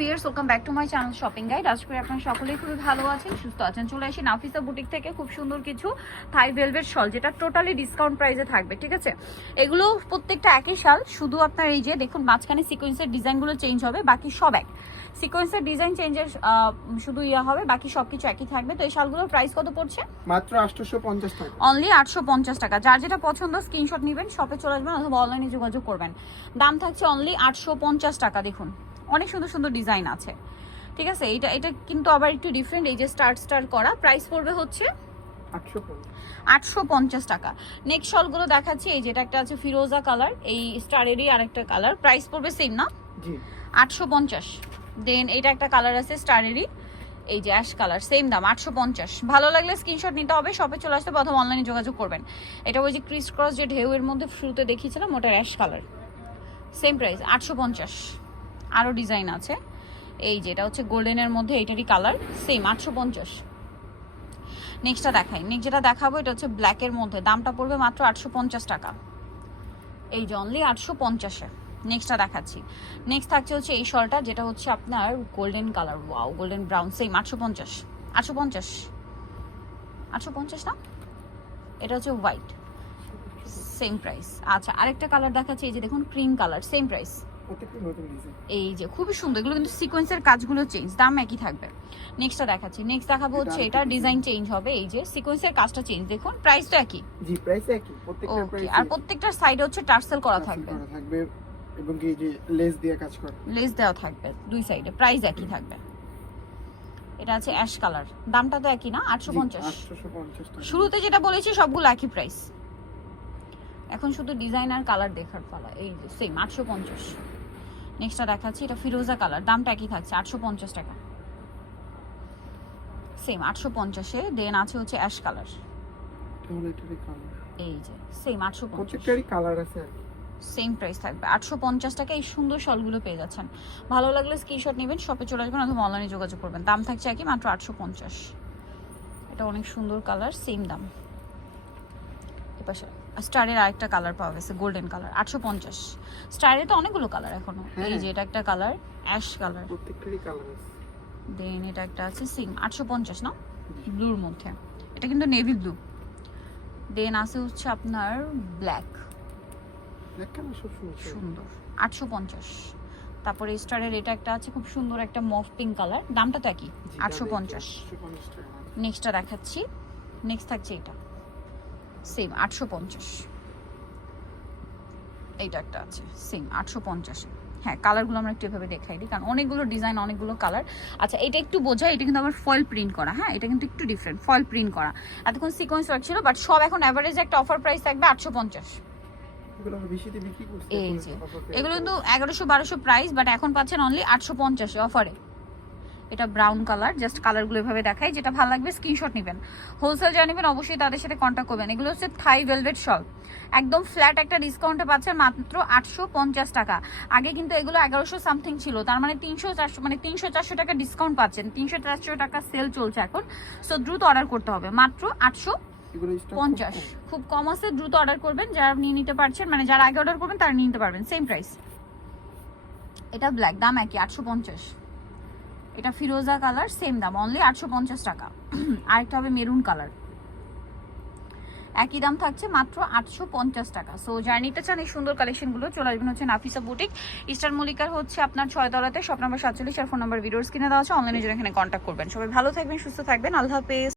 Viewers, welcome back to my channel shopping guide. আজ করে আপনারা সকলেই খুবই ভালো আছেন, সুস্থ আছেন। চলে আসি নাফিসা বুটিক থেকে খুব সুন্দর কিছু থাই ভেলভেট শল, যেটা টোটালি ডিসকাউন্ট প্রাইসে থাকবে। ঠিক আছে, এগুলো প্রত্যেকটা একই শাল, শুধু আপনার এই যে দেখুন মাঝখানে সিকোয়েন্সের ডিজাইনগুলো চেঞ্জ হবে, বাকি সব এক। সিকোয়েন্সের ডিজাইন চেঞ্জের শুধু হবে, বাকি সবকিছু একই থাকবে। তো এই শালগুলোর প্রাইস কত পড়ছে? মাত্র 850 টাকা, অনলি 850 টাকা। যার যেটা পছন্দ স্ক্রিনশট নেবেন, শপে চলে আসবেন অথবা অনলাইনে যোগাযোগ করবেন। দাম থাকছে অনলি 850 টাকা। দেখুন অনেক সুন্দর সুন্দর ডিজাইন আছে। ঠিক আছে, এটা কিন্তু আবার একটু ডিফারেন্ট, এই যে স্টার করা। প্রাইস পড়বে হচ্ছে 850 টাকা। নেক্সট শলগুলো দেখাচ্ছি, এই যেটা একটা আছে ফিরোজা কালার, এই স্টারেরই আরেকটা কালার। প্রাইস পড়বে সেম না? জি 850। দেন এটা একটা কালার আছে স্টারেরই, এই যে অ্যাশ কালার, সেম দাম 850। ভালো লাগলে স্ক্রিনশট নিতে হবে, শপে চলে আসতে প্রথম অনলাইনে যোগাযোগ করবেন। এটা ওই যে ক্রিস ক্রস যে ঢেউয়ের মধ্যে শুরুতে দেখিয়েছিলাম, ওটা অ্যাশ কালার, সেম প্রাইস 850। আরও ডিজাইন আছে, এই যে এটা হচ্ছে গোল্ডেনের মধ্যে, এইটারই কালার, সেম 850। নেক্সটটা দেখাই। নেক্সট যেটা দেখাবো এটা হচ্ছে ব্ল্যাকের মধ্যে, দামটা পড়বে মাত্র 850 টাকা। এই যে অনলি 850-এ। নেক্সটটা দেখাচ্ছি। নেক্সট থাকছে হচ্ছে এই শলটা, যেটা হচ্ছে আপনার golden colour, wow golden brown, same 850। 850 না, এটা হচ্ছে হোয়াইট, সেম প্রাইস। আচ্ছা, আরেকটা কালার দেখাচ্ছি, এই যে দেখুন ক্রিম কালার, সেম প্রাইস। এই যে খুবই সুন্দর, এগুলো কিন্তু সিকোয়েন্সের কাজগুলো চেঞ্জ, দাম একই থাকবে। নেক্সটটা দেখাচ্ছি। নেক্সট দেখাবো হচ্ছে এটা ডিজাইন চেঞ্জ হবে, এই যে সিকোয়েন্সের কাজটা চেঞ্জ, দেখুন প্রাইস তো একই। জি প্রাইস একই, প্রত্যেকটা প্রাইস। আর প্রত্যেকটার সাইডে হচ্ছে টার্সেল করা থাকবে এবং এই যে লেস দিয়ে কাজ করা, লেস দেওয়া থাকবে দুই সাইডে। প্রাইস একই থাকবে। এটা আছে অ্যাশ কালার, দামটা তো একই না? 850। টাকা। শুরুতে যেটা বলেছি সবগুলো একই প্রাইস, এখন শুধু ডিজাইন আর কালার দেখার পালা। এই যে সেম 850। নেক্সটটা দেখাচ্ছি, এটা ফিরোজা কালার, দামটা একই থাকছে 850 টাকা, সেম 850-এ। দেন আছে হচ্ছে অ্যাশ কালার, এই যে সেম 850। প্রত্যেকটারই কালার আছে, সেম প্রাইস থাকবে 850 টাকা। এই সুন্দর শলগুলো পেয়ে যাচ্ছেন। ভালো লাগলে স্ক্রিনশট নেবেন, শপে চলে আসবেন অথবা অনলাইনে যোগাযোগ করবেন। দাম থাকছে একই, মাত্র 850। এটা অনেক সুন্দর কালার, সেম দাম। এপাশে স্টারের আরেকটা কালার পাওয়া গেছে, গোল্ডেন কালার, 850। স্টারের তো অনেকগুলো কালার এখনো। এই যে এটা একটা কালার অ্যাশ কালার, প্রত্যেকটারই কালার আছে। দেন এটা একটা আছে সেম 850 না, ব্লুর মধ্যে, এটা কিন্তু নেভি ব্লু। দেন আছে হচ্ছে আপনার ব্ল্যাক, সুন্দর 850। তারপরে স্টারের এটা একটা আছে খুব সুন্দর, একটা মফ পিঙ্ক কালার, দামটা তো একই 850। নেক্সটটা দেখাচ্ছি। নেক্সট থাকছে এটা, সেম 850। এইটা একটা আছে সেম 850। হ্যাঁ, কালারগুলো আমরা একটু এভাবে দেখাই দিই, কারণ অনেকগুলো ডিজাইন, অনেকগুলো কালার। আচ্ছা, এটা একটু বোঝায়, এটা কিন্তু আবার ফয়েল প্রিন্ট করা। হ্যাঁ, এটা কিন্তু একটু ডিফারেন্ট, ফয়েল প্রিন্ট করা। এতক্ষণ সিকোয়েন্স ওয়ার্ক ছিল, বাট সব এখন অ্যাভারেজ একটা অফার প্রাইস থাকবে 850। এই যে এগুলো কিন্তু 1100-1200 প্রাইস, বাট এখন পাচ্ছেন অনলি 850 অফারে। এটা ব্রাউন কালার, জাস্ট কালারগুলো এভাবে দেখাই, যেটা ভালো লাগবে স্ক্রিনশট নেবেন। হোলসেল যা নেবেন অবশ্যই তাদের সাথে কন্ট্যাক্ট করবেন। এগুলো হচ্ছে থাই ভেলভেট শল, একদম ফ্ল্যাট একটা ডিসকাউন্টে পাচ্ছেন মাত্র 850 টাকা। আগে কিন্তু এগুলো 1100 সামথিং ছিল, তার মানে 300-400, মানে 300-400 টাকা ডিসকাউন্ট পাচ্ছেন। 300-400 টাকা সেল চলছে এখন, সো দ্রুত অর্ডার করতে হবে। মাত্র 850, খুব কম আছে, দ্রুত অর্ডার করবেন। যারা নিয়ে নিতে পারছেন, মানে যারা আগে অর্ডার করবেন তারা নিয়ে নিতে পারবেন, সেম প্রাইস। এটা ব্ল্যাক, দাম একই 850। এটা ফিরোজা কালার, সেম দাম অনলি 850 টাকা। আরেকটা হবে মেরুন কালার, একই দাম থাকছে মাত্র 850 টাকা। সো যারা নিতে চান এই সুন্দর কালেকশনগুলো, চলে আসবেন হচ্ছে নাফিসা বুটিক, ইস্টার্ন মল্লিকার হচ্ছে আপনার 6 তলাতে, শপ নাম্বার 47, আর ফোন নাম্বার ভিডিওস কিনে দেওয়া আছে। অনলাইনে জন্য এখানে কন্ট্যাক্ট করবেন। সবাই ভালো থাকবেন, সুস্থ থাকবেন, আল্লাহ হাফেজ।